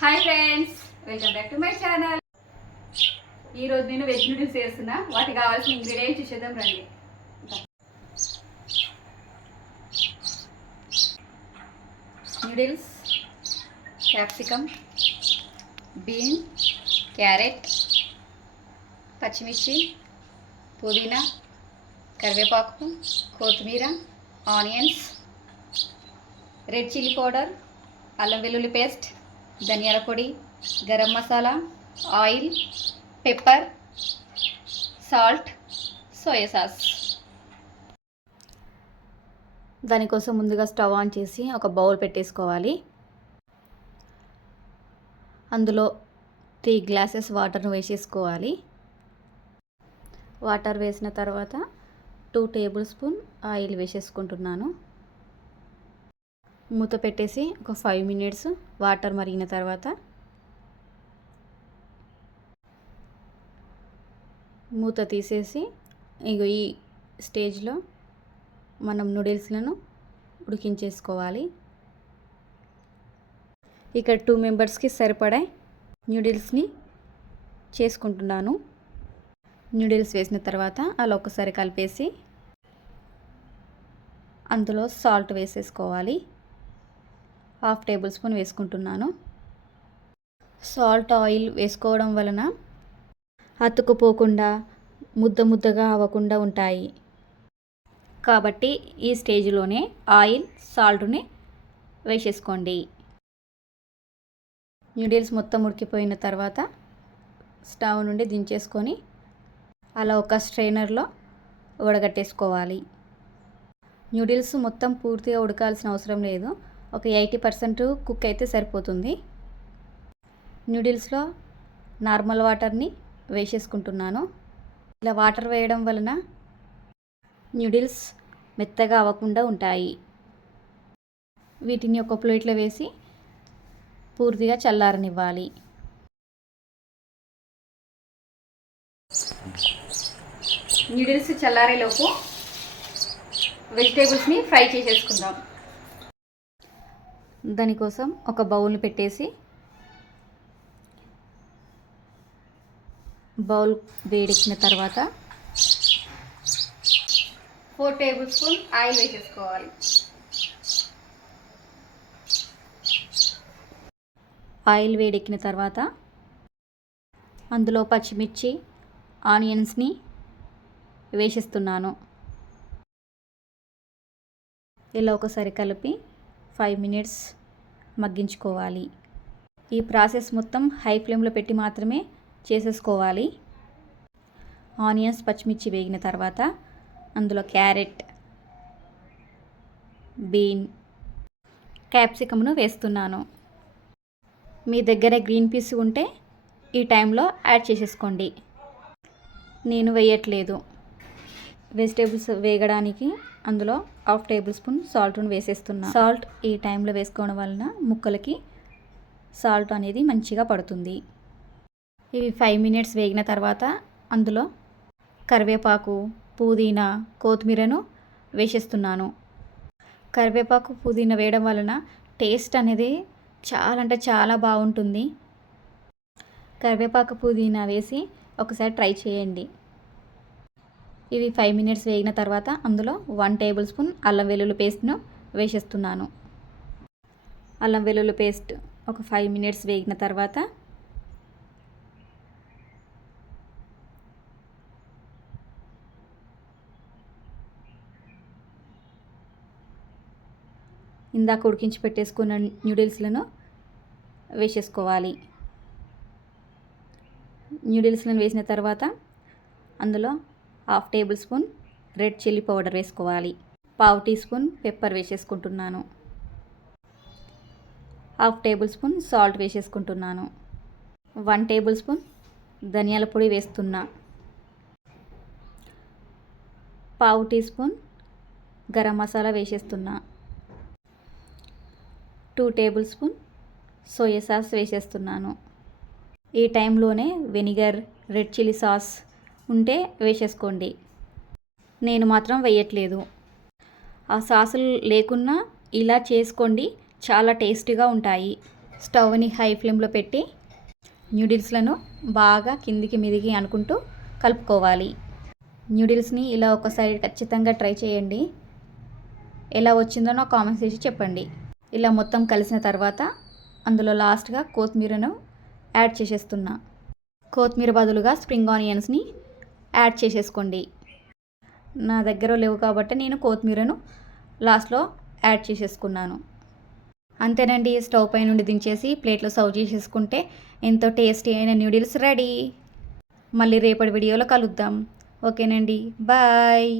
Hi friends, welcome back to my channel. ఈరోజు నేను veg noodles చేస్తున్నా. వాటికి కావాల్సిన ఇంగ్రీడియంట్స్ చూసేద్దాం రండి. నూడిల్స్, క్యాప్సికమ్, బీన్, క్యారెట్, పచ్చిమిర్చి, పుదీనా, కరివేపాకు, కొత్తిమీర, ఆనియన్స్, రెడ్ చిల్లీ పౌడర్, అల్లం వెల్లుల్లి పేస్ట్, ధనియాల పొడి, garam masala, oil, pepper, salt, soya sauce. దానికోసం ముందుగా స్టవ్ ఆన్ చేసి ఒక బౌల్ పెట్టేసుకోవాలి. అందులో 3 గ్లాసెస్ వాటర్ను వేసేసుకోవాలి. వాటర్ వేసిన తర్వాత 2 టేబుల్ స్పూన్ ఆయిల్ వేసేసుకుంటున్నాను. మూత పెట్టేసి ఒక 5 మినిట్స్ వాటర్ మరిగిన తర్వాత మూత తీసేసి ఈ స్టేజ్లో మనం నూడిల్స్లను ఉడికించేసుకోవాలి. ఇక్కడ 2 మెంబర్స్కి సరిపడే నూడిల్స్ని చేసుకుంటున్నాను. నూడిల్స్ వేసిన తర్వాత అలా ఒకసారి కలిపేసి అందులో సాల్ట్ వేసేసుకోవాలి. 1/2 టేబుల్ స్పూన్ వేసుకుంటున్నాను. సాల్ట్ ఆయిల్ వేసుకోవడం వలన అతుక్కుపోకుండా ముద్దగా అవ్వకుండా ఉంటాయి. కాబట్టి ఈ స్టేజ్లోనే ఆయిల్, సాల్ట్ని వేసేసుకోండి. నూడిల్స్ మొత్తం ఉడికిపోయిన తర్వాత స్టవ్ నుండి దించేసుకొని అలా ఒక స్ట్రైనర్లో వడగట్టేసుకోవాలి. నూడిల్స్ మొత్తం పూర్తిగా ఉడకాల్సిన అవసరం లేదు. ఒక 80% కుక్ అయితే సరిపోతుంది. నూడిల్స్లో నార్మల్ వాటర్ని వేసేసుకుంటున్నాను. ఇలా వాటర్ వేయడం వలన నూడిల్స్ మెత్తగా అవ్వకుండా ఉంటాయి. వీటిని ఒక ప్లేట్లో వేసి పూర్తిగా చల్లారనివ్వాలి. నూడిల్స్ చల్లారేలోపు వెజిటేబుల్స్ని ఫ్రై చేసేసుకుందాం. దానికోసం ఒక బౌల్ని పెట్టేసి బౌల్ వేడెక్కిన తర్వాత 4 టేబుల్ స్పూన్ ఆయిల్ వేసేసుకోవాలి. ఆయిల్ వేడెక్కిన తర్వాత అందులో పచ్చిమిర్చి, ఆనియన్స్ని వేసేస్తున్నాను. ఇలా ఒకసారి కలిపి 5 మినిట్స్ మగ్గించుకోవాలి. ఈ ప్రాసెస్ మొత్తం హై ఫ్లేమ్లో పెట్టి మాత్రమే చేసేసుకోవాలి. ఆనియన్స్, పచ్చిమిర్చి వేగిన తర్వాత అందులో క్యారెట్, బీన్, క్యాప్సికమ్ను వేస్తున్నాను. మీ దగ్గర గ్రీన్ పీస్ ఉంటే ఈ టైంలో యాడ్ చేసేసుకోండి. నేను వేయట్లేదు. వెజిటేబుల్స్ వేగడానికి అందులో 1/2 టేబుల్ స్పూన్ సాల్ట్ను వేసేస్తున్నా. సాల్ట్ ఈ టైంలో వేసుకోవడం వలన ముక్కలకి సాల్ట్ అనేది మంచిగా పడుతుంది. ఇవి 5 మినిట్స్ వేగిన తర్వాత అందులో కరివేపాకు, పుదీనా, కొత్తిమీరను వేసేస్తున్నాను. కరివేపాకు, పుదీనా వేయడం వలన టేస్ట్ అనేది చాలా అంటే చాలా బాగుంటుంది. కరివేపాకు, పుదీనా వేసి ఒకసారి ట్రై చేయండి. ఇవి 5 మినిట్స్ వేగిన తర్వాత అందులో 1 టేబుల్ స్పూన్ అల్లం వెల్లుల్లి పేస్ట్ను వేసేస్తున్నాను. అల్లం వెల్లుల్లి పేస్ట్ ఒక 5 మినిట్స్ వేగిన తర్వాత ఇందాక ఉడికించి పెట్టేసుకున్న నూడిల్స్లను వేసేసుకోవాలి. నూడిల్స్లను వేసిన తర్వాత అందులో 1/2 table spoon red chilli powder వేసుకోవాలి. 1/2 టీ స్పూన్ పెప్పర్ వేసేసుకుంటున్నాను. 1/2 టేబుల్ స్పూన్ సాల్ట్ వేసేసుకుంటున్నాను. 1 టేబుల్ స్పూన్ ధనియాల పొడి వేస్తున్నా. 1/2 టీ స్పూన్ గరం మసాలా వేసేస్తున్నా. 2 టేబుల్ స్పూన్ సోయా సాస్ వేసేస్తున్నాను. ఈ టైంలోనే వెనిగర్, రెడ్ చిల్లీ సాస్ ఉంటే వేసేసుకోండి. నేను మాత్రం వేయట్లేదు. ఆ సాసులు లేకున్నా ఇలా చేసుకోండి, చాలా టేస్టీగా ఉంటాయి. స్టవ్ని హై ఫ్లేమ్లో పెట్టి న్యూడిల్స్లను బాగా కిందికి మీదికి అనుకుంటూ కలుపుకోవాలి. న్యూడిల్స్ని ఇలా ఒకసారి ఖచ్చితంగా ట్రై చేయండి. ఎలా వచ్చిందో నాకు కామెంట్స్ చేసి చెప్పండి. ఇలా మొత్తం కలిసిన తర్వాత అందులో లాస్ట్గా కొత్తిమీరను యాడ్ చేసేస్తున్నా. కొత్తిమీర బదులుగా స్ప్రింగ్ ఆనియన్స్ని యాడ్ చేసేసుకోండి. నా దగ్గర లేవు కాబట్టి నేను కొత్తిమీరను లాస్ట్లో యాడ్ చేసేసుకున్నాను. అంతేనండి, స్టవ్ పై నుండి దించేసి ప్లేట్లో సర్వ్ చేసేసుకుంటే ఎంతో టేస్టీ అయిన న్యూడిల్స్ రెడీ. మళ్ళీ రేపటి వీడియోలో కలుద్దాం. ఓకేనండి, బాయ్.